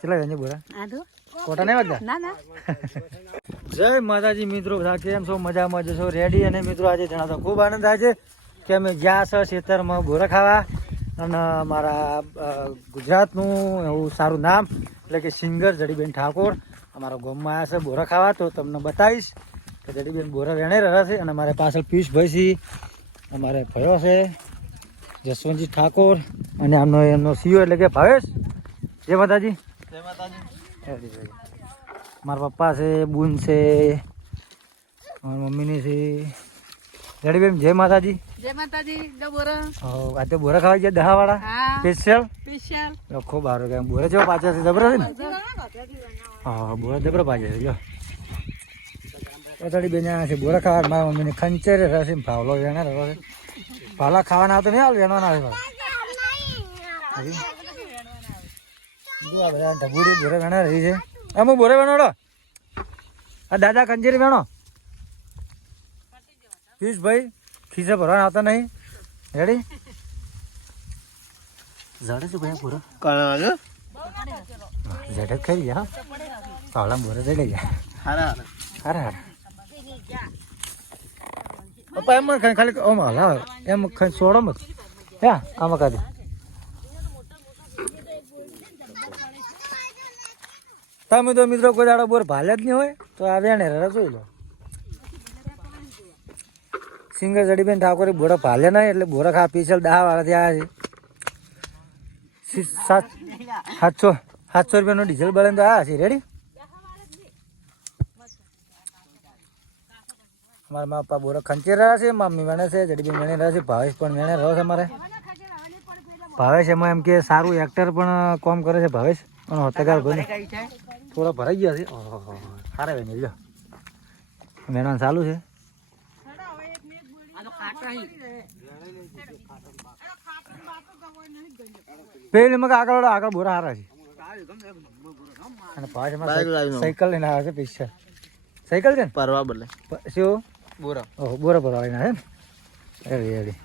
ચલા વેંજે બોરા quota નહીં વાગતા જય માતાજી મિત્રો કેમ છો મજામાં જશો રેડી અને મિત્રો આજે જણાવતો ખૂબ આનંદ થાય છે કે અમે ગયા છે ખેતરમાં બોરા ખાવા અને મારા ગુજરાતનું એવું સારું નામ એટલે કે સિંગર જડીબેન ઠાકોર અમારા ગામમાં આવ્યા છે બોરા ખાવા તો તમને બતાવીશ કે જડીબેન બોરા વેણે રહ્યા છે અને મારે પાછળ પિયુષભાઈ છે અમારે ભયો છે જસવંતજી ઠાકોર અને એમનો સીઓ એટલે કે ભાવેશ જય માતાજી જય માતાજી મારા પપ્પા છે બુન છે મારી મમ્મીની છે જડીબેન જય માતાજી આજે બોરા ખાવા ગયા દહાવાળા સ્પેશિયલ ખૂબ સારું કે બોરા જેવા પાછા છે જબરા છે ને હા બોરા જબરા પાછા છે જો જડીબેન છે બોરા ખાવા મારા મમ્મીને ખંચેરે રહેશે ભાવલો વેણા રહે ભાવલા ખાવાના આવતો નહીં આવે વેણવા ના આવે જો આ બધા ઢબુડી બોરા વેણા રહી છે અમુક બોરે વેણોડો આ દાદા કંચેરી વેણો પિયુષભાઈ ખીસે ભરવાના આવતા નહીં રેડી જડે છે ભાઈ પૂરો જડે ખાઈ ગયા પાવલા બોરે જઈ ગયા હારા હારા પપ્પા એમ ખાલી ઓમ હલાવ એમ સોડો મત હે આમાં કાઢી તમે તો મિત્રો કોઈ દાડો બોર ભાલે જ નહીં હોય તો આ વેણે જોઈ લો સિંગર જડીબેન ઠાકોરે બોરા ભાલે નહીં એટલે બોરા ખા સ્પેશિયલ 10 વાળાથી આવ્યા છે 700 રૂપિયાનો ડીઝલ બળે તો આવ્યા છે રેડી અમારા મા પપ્પા બોરા ખંચી રહ્યા છે મમ્મી વેણે છે જડીબેન વેણે રહ્યા છે ભાવેશ પણ વેણે રહ્યો છે અમારે ભાવેશ એમાં એમ કે સારું એક્ટર પણ કામ કરે છે ભાવેશ અને હોતગાર ભાઈ થોડા ભરાઈ ગયા છે સારા વેણે લ્યો વેણવાનું ચાલુ છે પેલી મગ આગળ બોરા હારા છે અને પાછળ સાયકલ લઈને આવે છે પૈસા સાયકલ છે ને પરવા બદલે શું બોરા બોરા ભરવા લઈને આવે ને રેડી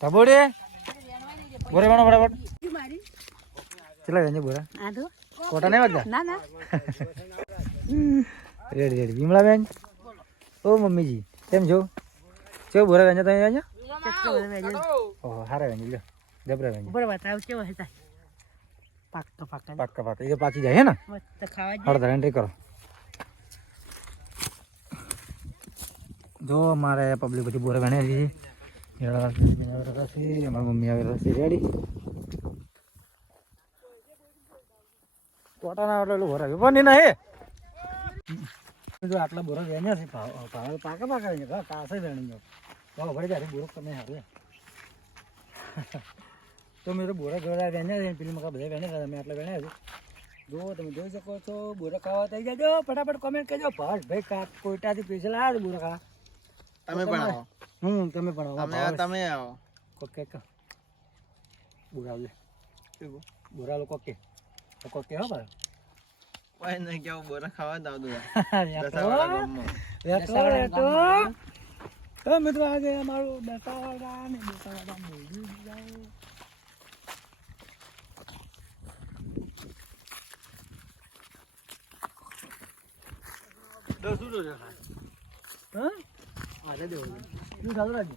ટબોડી બોરે વેણો બરાબર ચલા વેંજે બોરા કોટા નહીં વાગતા રેડી વિમળા બેન ઓ મમ્મીજી કેમ છો કેવું બોરા વેંજે તમે વેંજે ઓહો હારા વેંજે લ્યો જબરા વેંજે પાક્કા એ પાકી જાય હે ને હળદર એન્ટ્રી કરો જો અમારે પબ્લિક બધી બોરા વેણે છે અમારી મમ્મી આવેલા છે રેડી કોટા ના એટલે બોરા પણ ના હે જો આટલા બોરા વેણ્યા છે પાકા કાસે વેણી જાઓ ભરી જાય બોરો તમે હારે તો મેં તો બોરા જોડા વેણ્યા છે પેલી મકા બધા વેણ્યા હતા મેં આટલા વેણ્યા છે જો તમે જોઈ શકો છો બોરા ખાવા થઈ જાજો ફટાફટ કોમેન્ટ કરજો ભાઈ કોઈટાથી સ્પેશિયલ આવ્યા છે બોરા ખાવા તમે પણ આવો તમે પણ આવો તમે આવો કોકે બોરા લે બોરા લોકો કોકે હો ભાઈ કોઈ નહીં કેવું બોરા ખાવા જ આવતું તો મિત્રો આજે અમારું દસાવાડા ને દસાવાડા બોલી જાઓ દસું છે હા આજે દેવું શું ચાલુ રાખજો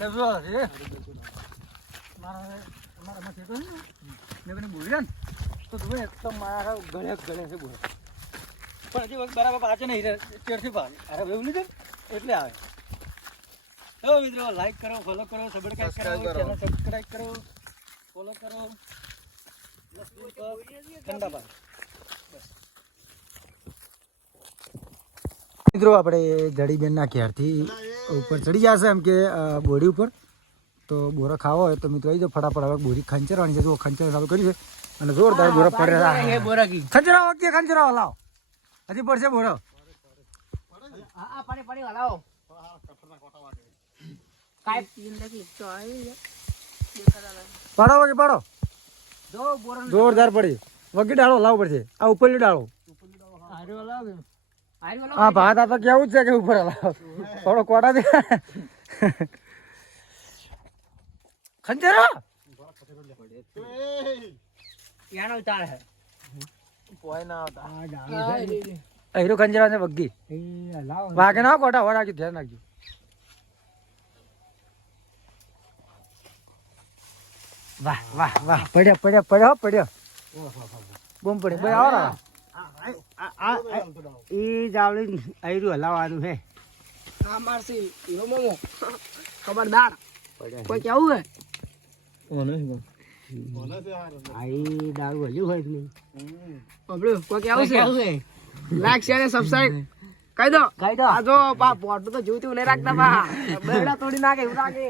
દસું છે મારા મથે તો ને મેં બોલી ને તો તમે એકદમ મારા ગળે છે બોલ પણ હજી વખત બરાબર પાછે નહીં તેરથી પાછે અરે એવું નહીં એટલે આવે તો મિત્રો લાઈક કરો ફોલો કરો સબસ્ક્રાઇબ કરો સબસ્ક્રાઇબ કરો ફોલો કરો ઠંડા પાણી મિત્રો આપણે જડીબેનના ઘેરથી ઉપર ચડી જશે એમ કે બોડી ઉપર તો બોરા ખાવો હોય તો મિત્રો આવી જાઓ ફટાફટ હવે બોરી ખંચરવાની છે જો ખંચર ચાલુ કરી છે અને જોરદાર બોરા પડે ખંચરાવો કે ખંચરાવો લાવો હજી પડશે બોરો પાડો કે પાડો જોરદાર પડી વગી ડાળો લાવવો પડશે આ ઉપરલી ડાળો હા ભાત આ તો કેવું જ છે કે ઉપર લાવ થોડો કોટા દે ખંચરો યાનો ઉતાર હે પોય ના આવતા આ ડાળો છે હીરો ખંજરા ને વગી એ લાવ વાગે ના કોટા વરાજો ધ્યાન રાખજો વાહ વાહ વાહ પડ્યો બૂમ પડે ભાઈ આવો એ જાવડી આયરું હલાવવાનું હે આ મારસી હીરો મોમો ખબરદાર કોઈ કેવું હે આઈ દારૂ હલ્યું હોય નહીં બબડો કોઈ કેવું છે લાઈક શેર અને સબસ્ક્રાઇબ કહી દો આ જો પા પોટો તો જોઈતું નહીં રાખતા પા બેડા તોડી નાખે એવું લાગે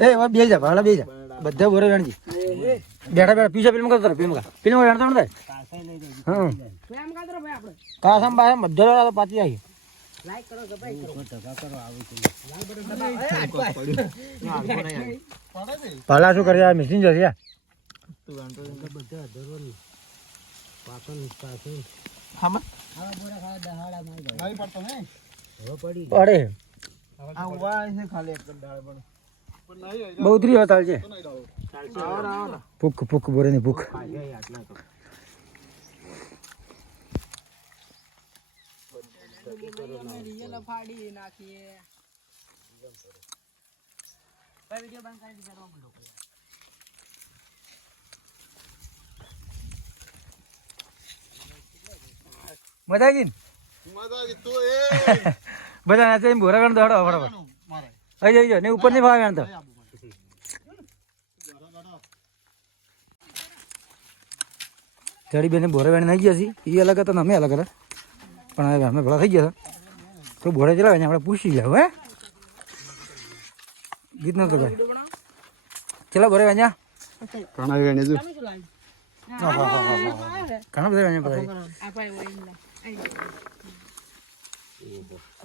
એ વા બેસી જા ભાડા બેસી જા બધા બોરે વેણજી બેઠા પીછા ફિલ્મ કરતો ફિલ્મ વેણતો ને હા પ્રેમ કાતરો ભાઈ આપણે કાસમ બાસમ બધા પાતી આવી લાઈક કરો સબસ્ક્રાઇબ કરો ભલા શું કરી મિસિંગ જશે પડે બહુ ત્રી હોતા છે ભૂખ બોરે ની ભૂખ રિયલ ફાડી નાખીએ ભાઈ વિડિયો બંધ કરી દીધો મજા આવી બધા નાચે બોરા વેણ દોડો ફટાફટ આવી જાય ને ઉપર ની ભાવ વેણ તો ચડી બેને બોરા વેણ નાખી ગયા છે એ અલગ હતા ને અમે અલગ હતા પણ હવે અમે ભેળા થઈ ગયા તો બોરે ચલાવે ને આપણે પૂછી જાવ હે ગીત નતો ગાય ચલા બોરે વાંજા ઘણા વેણે જો ઘણા બધા વાંજા બધા આ ભાઈ ઓઈલા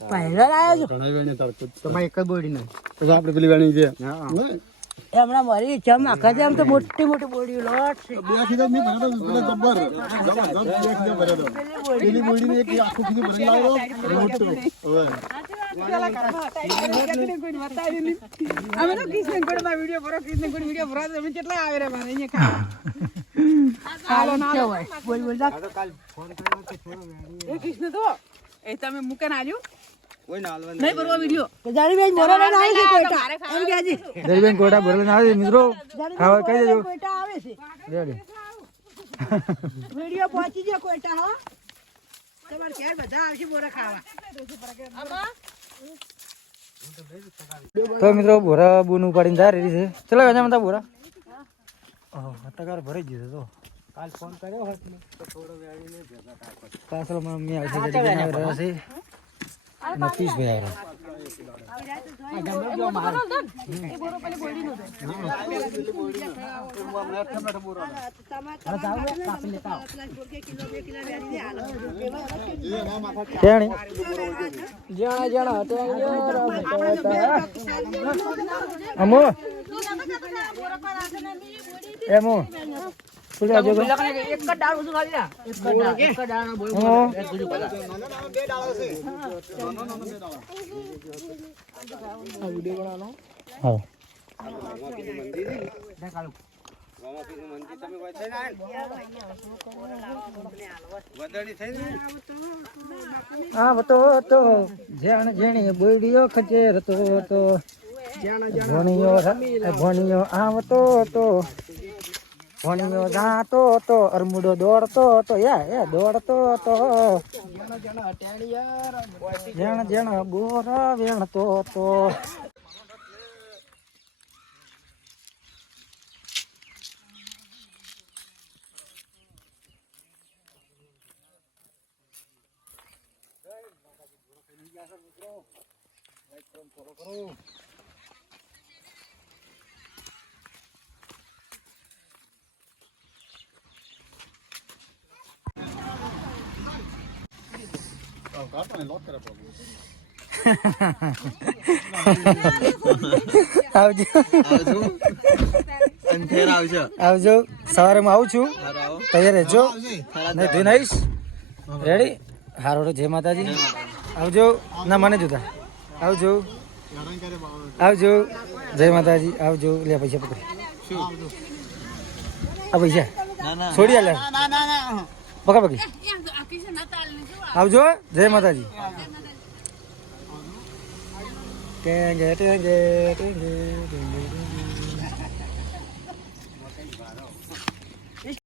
પહેલા આવ્યો છો ઘણા વેણે તરત તમારે એક જ બોડી નહીં પછી આપણે પેલી વેણી છે હમણાં મારી ઈચ્છા આખા જેમ તો મોટી મોટી બોડી લોટ છે બેખી તો મી ભરતો પેલા જબ્બર બેખી ભરતો પેલી બોડી ને એક આખું કીધું ભરી લાવ્યો મોટો હવે અમે તો કિશન કોડ માં વિડિયો ભરો કિશન કોડ વિડિયો ભરો તમે કેટલા આવે રે મારે અહીંયા ખા હાલો ના બોલ બોલ જા એ કિશન તો એ તમે મુકે ના આલ્યો કોઈ ના હાલવા નહીં ભરવા વિડિયો તો જાણી બેન મોરા બેન આવી છે કોઈટા એમ કેજી દરબેન કોટા બોરે ના આવે મિત્રો ખાવા કહી દેજો કોઈટા આવે છે રેડી વિડિયો પહોંચી ગયો કોઈટા હો તમાર ઘેર બધા આવશે બોરા ખાવા તો મિત્રો બોરા બુન ઉપાડીને જા રહી છે ચલો વાંજા મતા બોરા તગાર ભરાઈ ગયો તો કાલ ફોન કર્યો હતો તો થોડો વેળીને ભેગા કાપડ પાછળ મમ્મી આવી છે ગાડી બનાવી રહ્યા છે અને પીસ ભાઈ આવ્યા અમો એમો એક જ દાળ બધું ખાલી ના એક જ દાળ બોલ બે ડાળો છે આ વિડિયો બનાવવાનો હા તો જેણ જેણી બોડીઓ ખચેર તો ભણિયો આવતો તો ભણિયો જાતો તો અરમુડો દોડતો તો દોડતો તો જણ જણ બોરા વેણતો તો આવજો સવારે હું આવું છું તૈયાર રહેજો નહીં ધોઈને આવીશ રેડી હારો જય માતાજી આવજો ના મને જોતા આવજો આવજો જય માતાજી આવજો લે પૈસા પકડી આ પૈસા છોડી આલે પકડ પકડી આવજો જય માતાજી ટેંગે ટેંગે ટેંગે